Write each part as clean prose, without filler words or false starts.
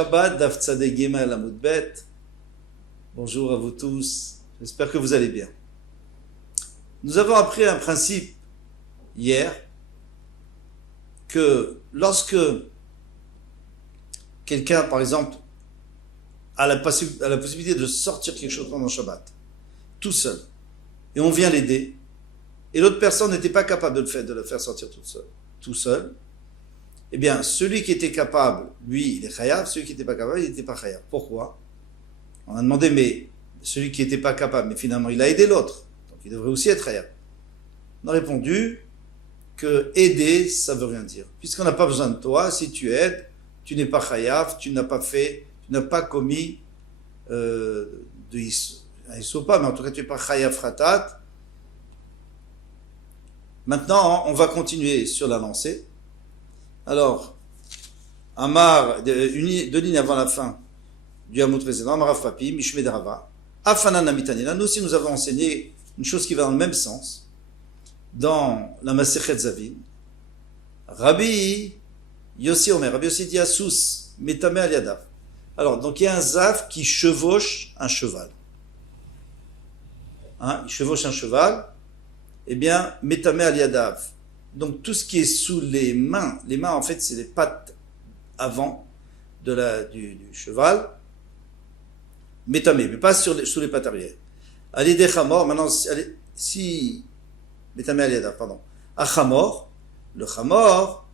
Shabbat Daf Tzadeh Gimel Amud Bet. Bonjour à vous tous, j'espère que vous allez bien. Nous avons appris un principe hier que lorsque quelqu'un, par exemple, a la possibilité de sortir quelque chose pendant Shabbat, tout seul, et on vient l'aider, et l'autre personne n'était pas capable de le faire sortir tout seul, eh bien, celui qui était capable, lui, il est chayav, celui qui n'était pas capable, il n'était pas chayav. Pourquoi? On a demandé, mais celui qui n'était pas capable, mais finalement, il a aidé l'autre, donc il devrait aussi être chayav. On a répondu que aider, ça veut rien dire. Puisqu'on n'a pas besoin de toi, si tu aides, tu n'es pas chayav, tu n'as pas commis de pas, mais en tout cas, tu n'es pas chayav fratat. Maintenant, on va continuer sur la lancée. Alors, Amar, deux lignes avant la fin du Hamoud précédent, Amarav Papi, Mishmed Rava, Afanan Amitanina. Nous aussi, nous avons enseigné une chose qui va dans le même sens, dans la Masechet Zavin. Rabbi Yossi Omer, Rabbi Yossi dit Asous, Metame al Yadav. Alors, donc il y a un Zav qui chevauche un cheval. Il chevauche un cheval, eh bien, Metame al Yadav. Donc tout ce qui est sous les mains en fait c'est les pattes avant du cheval, métamé, mais pas sous les pattes arrière. Alidé chamor, maintenant si métamé aliada, pardon. A chamor, le chamor,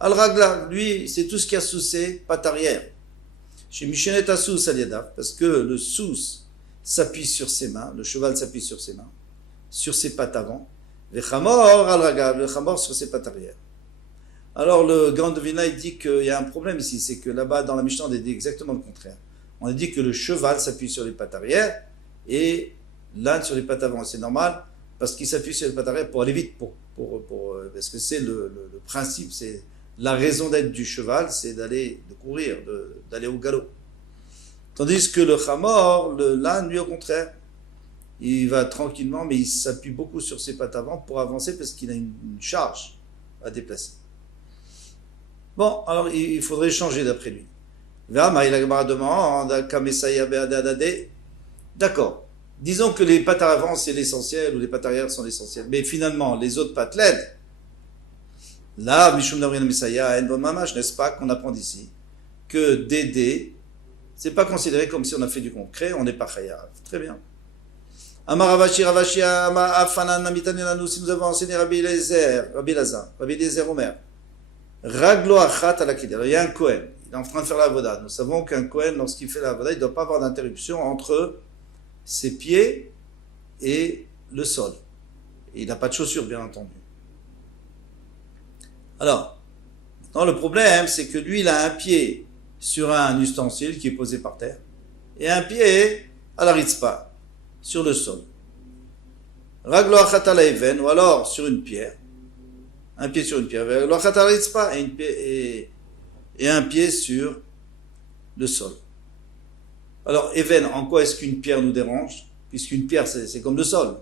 al ragla, lui c'est tout ce qu'il y a sous ses pattes arrière. Chez Mishenet Asous aliada, parce que le sous s'appuie sur ses mains, le cheval s'appuie sur ses mains, sur ses pattes avant. Le chamor sur ses pattes arrière. Alors le grand devina il dit qu'il y a un problème ici, c'est que là-bas dans la Mishnah on a dit exactement le contraire. On a dit que le cheval s'appuie sur les pattes arrière et l'âne sur les pattes avant. C'est normal parce qu'il s'appuie sur les pattes arrière pour aller vite, parce que c'est le principe, c'est la raison d'être du cheval, c'est de courir, d'aller au galop. Tandis que le chamor, l'âne lui au contraire, il va tranquillement, mais il s'appuie beaucoup sur ses pattes avant pour avancer parce qu'il a une charge à déplacer. Bon, alors il faudrait changer d'après lui. D'accord. Disons que les pattes avant c'est l'essentiel ou les pattes arrière sont l'essentiel, mais finalement les autres pattes l'aident. Là, Mishum Davrin Messiah, n'est-ce pas qu'on apprend d'ici que d'aider, c'est pas considéré comme si on a fait du concret, on n'est pas chayav. Très bien. Amaravashi Ravashia Afanan Amitanelanu, si nous avons enseigné Rabbi Eliezer Omer, Raglo Achat à la Kidder. Il y a un Kohen, il est en train de faire la avoda. Nous savons qu'un Kohen, lorsqu'il fait la avoda, il ne doit pas avoir d'interruption entre ses pieds et le sol. Et il n'a pas de chaussures, bien entendu. Alors, maintenant le problème, c'est que lui, il a un pied sur un ustensile qui est posé par terre, et un pied à la ritzpa, sur le sol. Raglo achata la even, ou alors sur une pierre. Un pied sur une pierre. Raglo achata la ritzpa, et un pied sur le sol. Alors, even, en quoi est-ce qu'une pierre nous dérange? Puisqu'une pierre, c'est comme le sol.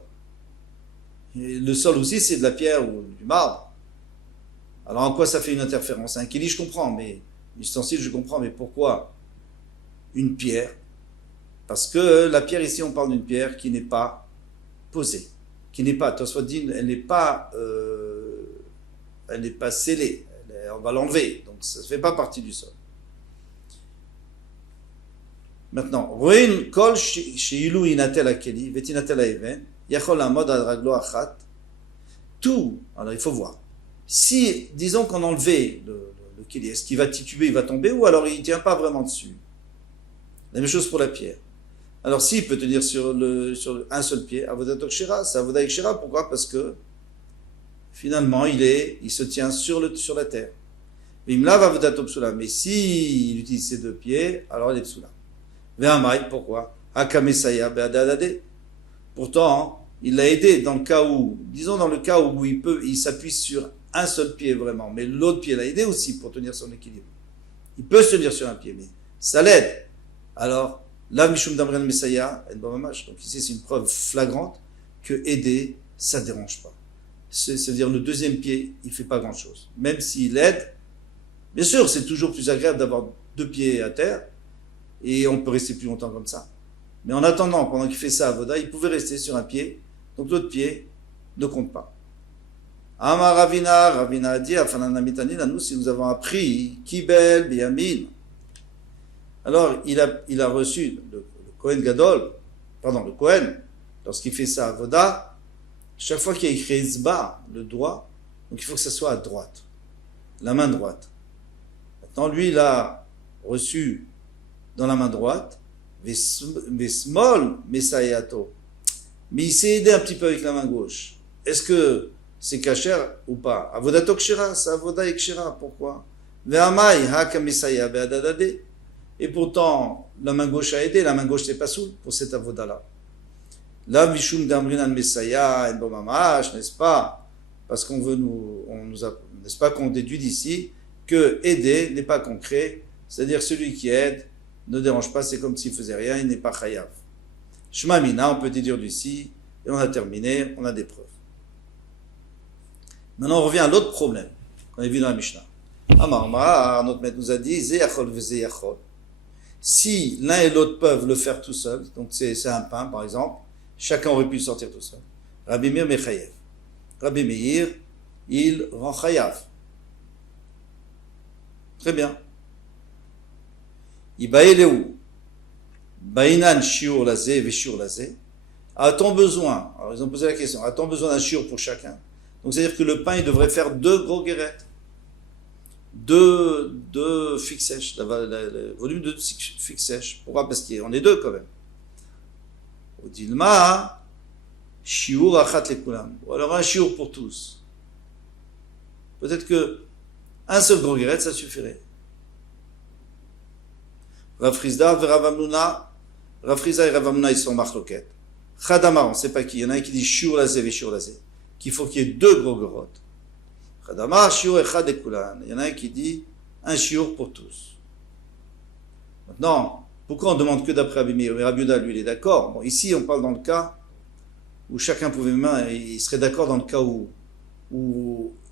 Et le sol aussi, c'est de la pierre ou du marbre. Alors, en quoi ça fait une interférence? Un kili, je comprends, mais l'ustensile, je comprends, mais pourquoi une pierre? Parce que la pierre ici, on parle d'une pierre qui n'est pas posée, qui n'est pas, Tosfot dit, elle n'est pas scellée, on va l'enlever, donc ça ne fait pas partie du sol. Maintenant, Roin kol sheilu inatel akeli, vetinatel aeven, yachol amod ad raglo achat, tout, alors il faut voir. Si, disons qu'on enlevait le keli, est-ce qu'il va tituber, il va tomber, ou alors il ne tient pas vraiment dessus? La même chose pour la pierre. Alors s'il peut tenir sur un seul pied, avodat kshira, c'est avodat kshira. Pourquoi? Parce que finalement il se tient sur la terre. Mais si il utilise ses deux pieds, alors il est psula. Ve'amai, pourquoi? Hakamesaya be'adadade. Pourtant, il l'a aidé dans le cas où il s'appuie sur un seul pied vraiment, mais l'autre pied l'a aidé aussi pour tenir son équilibre. Il peut se tenir sur un pied, mais ça l'aide. Alors, là, Mishum Damren Messiah, donc ici c'est une preuve flagrante que aider, ça ne dérange pas. C'est-à-dire le deuxième pied, il ne fait pas grand-chose. Même s'il aide, bien sûr, c'est toujours plus agréable d'avoir 2 pieds à terre, et on peut rester plus longtemps comme ça. Mais en attendant, pendant qu'il fait ça à Avoda, il pouvait rester sur un pied, donc l'autre pied ne compte pas. Amar Ravina a dit, nous, si nous avons appris, Kibel, Biyamin. Alors, il a reçu le Kohen Gadol, le Kohen, lorsqu'il fait ça à Avoda, chaque fois qu'il y a écrit Ezba, le doigt, donc il faut que ça soit à droite, la main droite. Maintenant, lui, il a reçu dans la main droite, Vesmol, Mesayato. Mais il s'est aidé un petit peu avec la main gauche. Est-ce que c'est kasher ou pas? Avodato kshira, c'est avoda et kshira. Pourquoi? Ve'amai haka mesaya be'adadade. Et pourtant, la main gauche a aidé, la main gauche c'est pas soul pour cette avoda-là. Là, Mishum d'Amrinan Messaya, en Bomamash, n'est-ce pas? Parce qu'on veut n'est-ce pas qu'on déduit d'ici que aider n'est pas concret, c'est-à-dire celui qui aide ne dérange pas, c'est comme s'il faisait rien, il n'est pas chayav. Shema Mina, on peut déduire d'ici, et on a terminé, on a des preuves. Maintenant, on revient à l'autre problème qu'on a vu dans la Mishnah. Amar, notre maître nous a dit, Zeyachol v'zeyachol. Si l'un et l'autre peuvent le faire tout seul, donc c'est un pain par exemple, chacun aurait pu le sortir tout seul. Rabbi Meir mechayev. Rabbi Meir, il rend chayav. Très bien. Ibaïleou. Baïnan shiur lazé ve shiur lazé. A-t-on besoin, alors ils ont posé la question, a-t-on besoin d'un shiur pour chacun? Donc c'est-à-dire que le pain, il devrait faire 2 gros guérettes. 2 figues sèches, le volume de 2 figues sèches. Pourquoi? Parce qu'on est 2 quand même. Odilma, shiur achat lekulam. Ou alors un shiur pour tous. Peut-être que un seul gros guérette, ça suffirait. Rav Frizda et Rav Hamnouna, ils sont marloquettes. Chadamar, on ne sait pas qui. Il y en a un qui dit shiur lazé ve shiur lazé, qu'il faut qu'il y ait 2 gros guérottes. Chadamar, shiur echad lekulam. Il y en a un qui dit un shiur pour tous. Maintenant, pourquoi on demande que d'après Rabbi Meir? Rabbi Yehuda, lui, il est d'accord. Bon, ici, on parle dans le cas où chacun pouvait même, il serait d'accord dans le cas où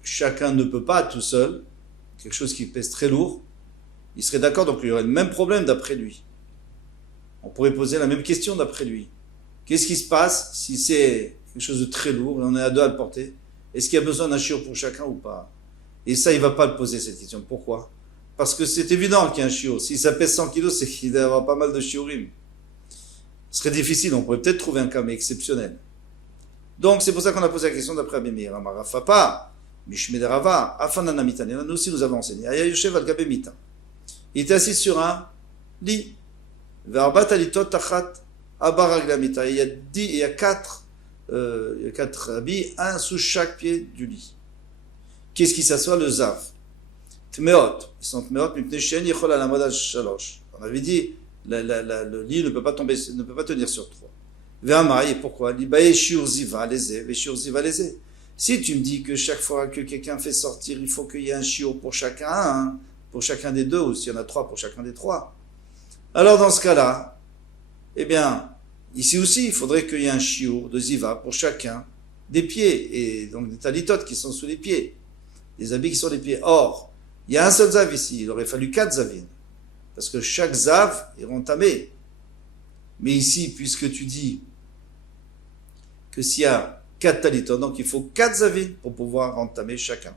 chacun ne peut pas tout seul, quelque chose qui pèse très lourd, il serait d'accord, donc il y aurait le même problème d'après lui. On pourrait poser la même question d'après lui. Qu'est-ce qui se passe si c'est quelque chose de très lourd et on est à 2 à le porter? Est-ce qu'il y a besoin d'un shiur pour chacun ou pas? Et ça, il ne va pas le poser cette question. Pourquoi? Parce que c'est évident qu'il y a un shiur. Si ça pèse 100 kilos, c'est qu'il doit y avoir pas mal de shiurim. Ce serait difficile, on pourrait peut-être trouver un cas, mais exceptionnel. Donc, c'est pour ça qu'on a posé la question d'après Rabbi Meir. Amarafapa, Mishmederava, Afanana Mitan. Nous aussi, nous avons enseigné. Aya Yoshev al-Gabe Mitan. Il était assis sur un lit. Verbat alitot tachat abaraglamita. Il y a 4 habits, un sous chaque pied du lit. Qu'est-ce qui s'assoit? Le zav. Tmeot. Ils sont tmeot, mipne shen yichol alamod al shalosh. On avait dit, le lit ne peut pas tomber, ne peut pas tenir sur 3. Ve'amai, pourquoi? Libaye shiur ziva leze, ve shiur ziva leze. Si tu me dis que chaque fois que quelqu'un fait sortir, il faut qu'il y ait un shiur pour chacun, hein, pour chacun des 2, ou s'il y en a 3 pour chacun des 3. Alors dans ce cas-là, eh bien, ici aussi, il faudrait qu'il y ait un shiur de ziva pour chacun des pieds, et donc des talitotes qui sont sous les pieds, des habits qui sont les pieds. Or, il y a un seul zav ici, il aurait fallu 4 zavines, parce que chaque zav est entamé. Mais ici, puisque tu dis que s'il y a 4 talitotes, donc il faut 4 zavines pour pouvoir entamer chacun.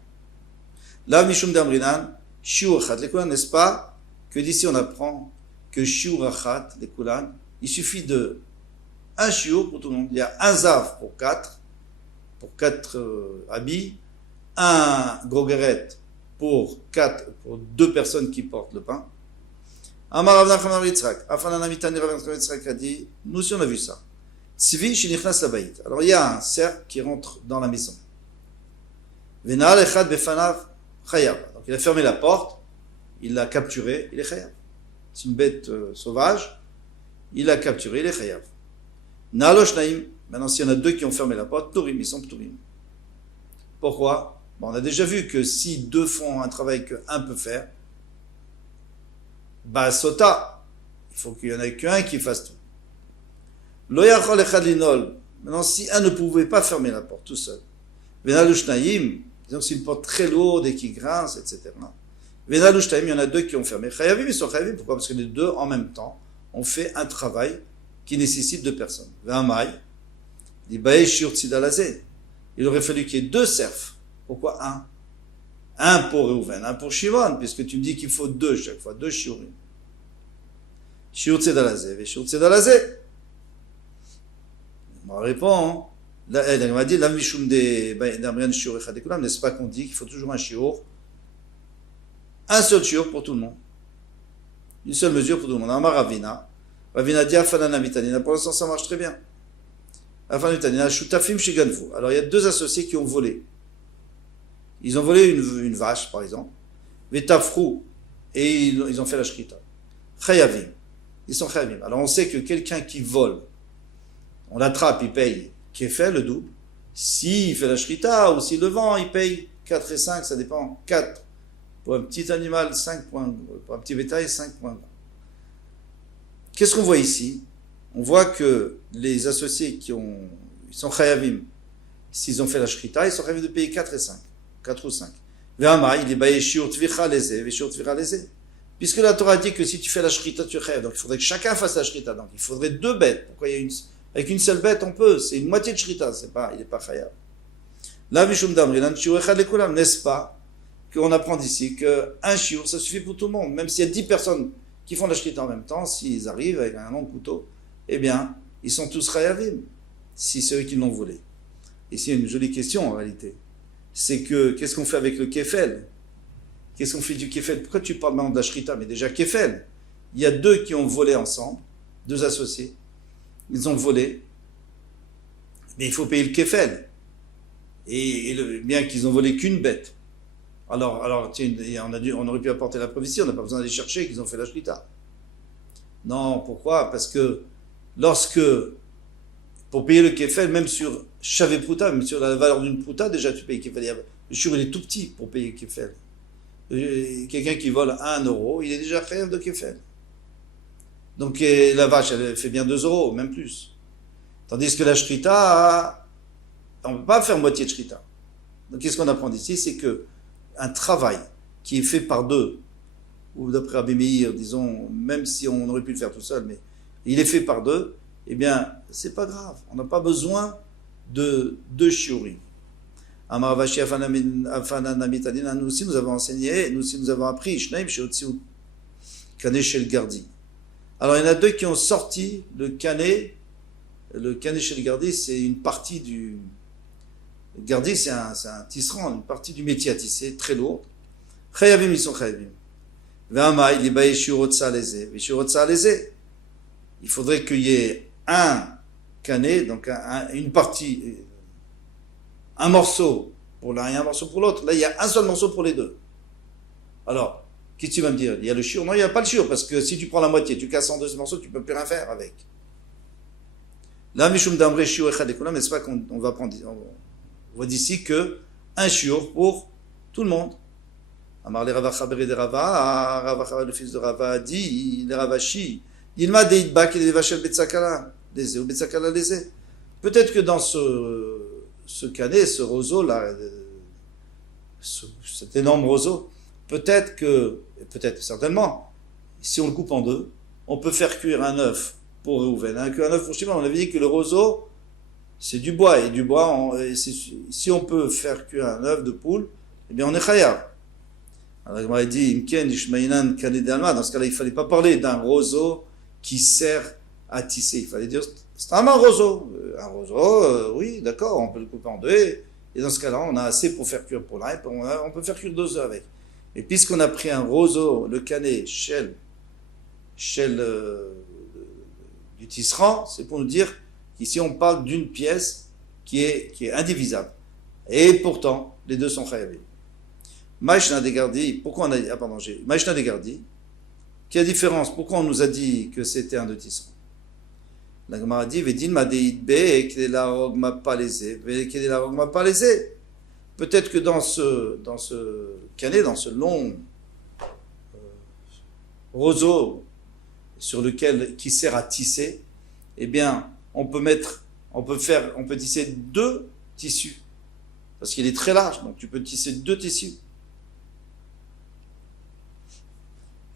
Là, Mishum d'Amrinan, shiur achat lekulan, n'est-ce pas que d'ici on apprend que shiur achat lekulan, il suffit de un shiur pour tout le monde. Il y a un zav pour 4 habits, un grogeret pour 2 personnes qui portent le pain. Amar Rav Nachman bar Yitzhak, Afanana Mitani Rav Nachman bar Yitzhak a dit, nous aussi on a vu ça. Tzvi shenichnas labayit. Alors il y a un cerf qui rentre dans la maison. Venal echad befanav chayav. Donc il a fermé la porte, il l'a capturé, il est chayav. C'est une bête sauvage, il l'a capturé, il est chayav. Nalosh naim. Maintenant s'il y en a 2 qui ont fermé la porte, tourim, ils sont tourim. Pourquoi? Bon, on a déjà vu que si 2 font un travail qu'un peut faire, bah sota, il faut qu'il y en ait qu'un qui fasse tout. Lo yachol echad linol. Maintenant, si un ne pouvait pas fermer la porte tout seul, venalush naim, disons que c'est une porte très lourde et qui grince, etc. Venalushtaim, il y en a deux qui ont fermé. Chayavim, ils sont chayavim. Pourquoi? Parce que les deux, en même temps, ont fait un travail qui nécessite deux personnes. Ve'amai, dit Bae Shiur Tzidalazé. Il aurait fallu qu'il y ait deux serfs. Pourquoi un? Un pour Reuven, un pour Shimon, puisque tu me dis qu'il faut deux chaque fois, deux shiurim. Shiur Tzidalazé, ve Shiur Tzidalazé. On répond, elle m'a dit, n'est-ce pas qu'on dit qu'il faut toujours un shiur, un seul shiur pour tout le monde, une seule mesure pour tout le monde. Amar Ravina dit Afanana Mitanina, pour l'instant ça marche très bien. Afanana Mitanina, Shutafim Shiganfu. Alors il y a deux associés qui ont volé. Ils ont volé une vache par exemple, Vetafrou, et ils ont fait la shrita. Chayavim, ils sont chayavim. Alors on sait que quelqu'un qui vole, on l'attrape, il paye Kefel, le double. S'il fait la shrita ou s'il le vend, il paye 4 et 5, ça dépend. 4 pour un petit animal, 5 points, pour un petit bétail, 5 points. Qu'est-ce qu'on voit ici? On voit que les associés ils sont chayavim. S'ils ont fait la shrita, ils sont chayavim de payer 4 et 5. 4 ou 5. Puisque la Torah dit que si tu fais la shrita, tu es chayav. Donc il faudrait que chacun fasse la shrita. Donc il faudrait deux bêtes. Pourquoi il y a avec une seule bête, on peut. C'est une moitié de shrita. Il n'est pas chayav. Là, n'est-ce pas qu'on apprend d'ici qu'un shiur, ça suffit pour tout le monde. Même s'il y a 10 personnes qui font la shrita en même temps, s'ils arrivent avec un long couteau, eh bien, ils sont tous chayavim. Si c'est eux qui l'ont volé. Ici, il y a une jolie question en réalité. C'est que, qu'est-ce qu'on fait avec le kefel? Qu'est-ce qu'on fait du kefel? Pourquoi tu parles maintenant de la shrita? Mais déjà, kefel. Il y a deux qui ont volé ensemble, deux associés. Ils ont volé, mais il faut payer le kefel. Bien qu'ils ont volé qu'une bête. Alors on aurait pu apporter la preuve ici, on n'a pas besoin d'aller chercher qu'ils ont fait la shrita. Non, pourquoi? Parce que pour payer le kefel, même sur chavé prouta, même sur la valeur d'une prouta, déjà tu payes kefel. Le shiur, il est tout petit pour payer kefel. Quelqu'un qui vole 1 euro, il est déjà chayav de kefel. Donc la vache, elle fait bien 2 euros, même plus. Tandis que la shrita, on ne peut pas faire moitié de shrita. Donc qu'est-ce qu'on apprend d'ici? C'est que un travail qui est fait par deux, ou d'après Rabbi Meir, disons, même si on aurait pu le faire tout seul, mais il est fait par deux, eh bien, c'est pas grave. On n'a pas besoin de deux shiurim. Amar Vashi Afanana Mitanina, nous aussi nous avons enseigné, nous aussi nous avons appris, Shneim Sheotziu Kané Shel Gardi. Alors il y en a deux qui ont sorti le Kané Shel Gardi, c'est une partie du. Le Gardi, c'est un tisserand, une partie du métier à tisser, très lourde. Chayavim, ils sont chayavim. Ve'amai, li bae shiurotza leze, ve'shiurotza leze. Il faudrait qu'il y ait un canet, donc une partie, un morceau pour l'un et un morceau pour l'autre. Là, il y a un seul morceau pour les deux. Alors, qu'est-ce que tu vas me dire? Il y a le shiur? Non, il n'y a pas le shiur, parce que si tu prends la moitié, tu casses en deux morceaux, tu ne peux plus rien faire avec. Là, mishum damre shiur echad ekolam, mais c'est pas qu'on va prendre, on voit d'ici que un shiur pour tout le monde. Amar le Rava Chaber de Rava, Rava Chaber, le fils de Rava, dit, le Ravashi, Ilma deitbak et devachel betzakala, lese ou betzakala lese. Peut-être que dans ce canet, ce roseau là, cet énorme roseau, peut-être certainement, si on le coupe en deux, on peut faire cuire un œuf pour Reuven, un œuf pour Shimon. On avait dit que le roseau, c'est du bois, et du bois, si on peut faire cuire un œuf de poule, eh bien on est chayav. Alors il m'a dit, Imken Ishmaïnan Kané d'Alma, dans ce cas-là, il ne fallait pas parler d'un roseau qui sert à tisser. Il fallait dire, c'est un roseau. Un roseau, oui, d'accord, on peut le couper en deux. Et dans ce cas-là, on a assez pour faire cuire pour l'un, on peut faire cuire 2 œufs avec. Et puisqu'on a pris un roseau, le canet, shell du tisserand, c'est pour nous dire qu'ici on parle d'une pièce qui est indivisible. Et pourtant, les deux sont chayavim. Maïshna Degardi, pourquoi on a dit, Maïshna Degardi, quelle différence? Pourquoi on nous a dit que c'était un de tisserand? La Gemara dit, Vedin ma deid be, kele la rog ma pas lésé, kele la rog ma pas lésé. Peut-être que dans ce canet, dans ce long roseau qui sert à tisser, eh bien, on peut tisser 2 tissus. Parce qu'il est très large, donc tu peux tisser 2 tissus.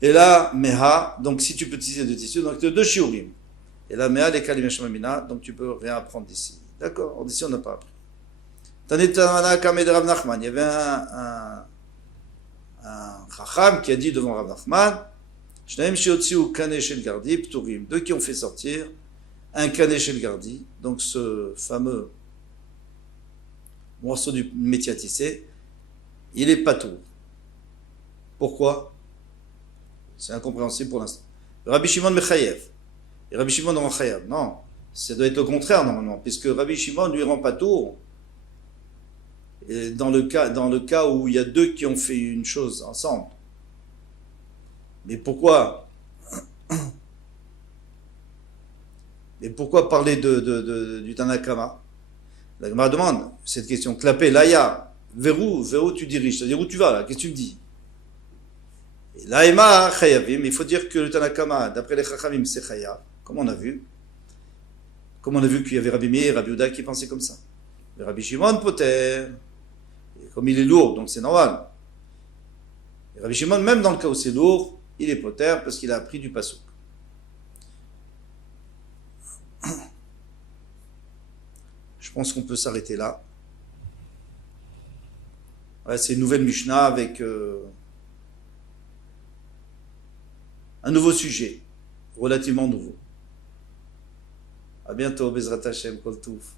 Et là, Meha, donc si tu peux utiliser deux tissus, donc deux shiurim. Et là, Meha, les kalim Mina, donc tu peux rien apprendre d'ici. D'accord, d'ici on n'a pas appris. Tanitana Kamed Rav Nachman, il y avait un Chacham qui a dit devant Rav Nachman, Shnaim Shiotziu Kane Shel Gardi, Pturim, deux qui ont fait sortir un Kane Shel Gardi, donc ce fameux morceau du métier à tisser, il est patour. Pourquoi? C'est incompréhensible pour l'instant. Rabbi Shimon Mechayev. Et Rabbi Shimon rend Chayav. Non, ça doit être le contraire normalement, puisque Rabbi Shimon lui rend patour. Et dans le cas où il y a deux qui ont fait une chose ensemble. Mais pourquoi? Mais pourquoi parler du Tanakama? La Gemara demande cette question. Clapé, Laïa, vers où tu diriges? C'est-à-dire où tu vas là? Qu'est-ce que tu me dis? Et Laïma, Chayavim, il faut dire que le Tanakama, d'après les Chachamim, c'est Chayav, comme on a vu. Comme on a vu qu'il y avait Rabbi Meir et Rabbi Uda qui pensaient comme ça. Mais Rabbi Shimon, Poter, comme il est lourd, donc c'est normal. Et Rabbi Shimon, même dans le cas où c'est lourd, il est Poter parce qu'il a appris du Pasuk. Je pense qu'on peut s'arrêter là. Ouais, c'est une nouvelle Mishnah avec un nouveau sujet, relativement nouveau. À bientôt, Bezrat Hashem, Kol Touf.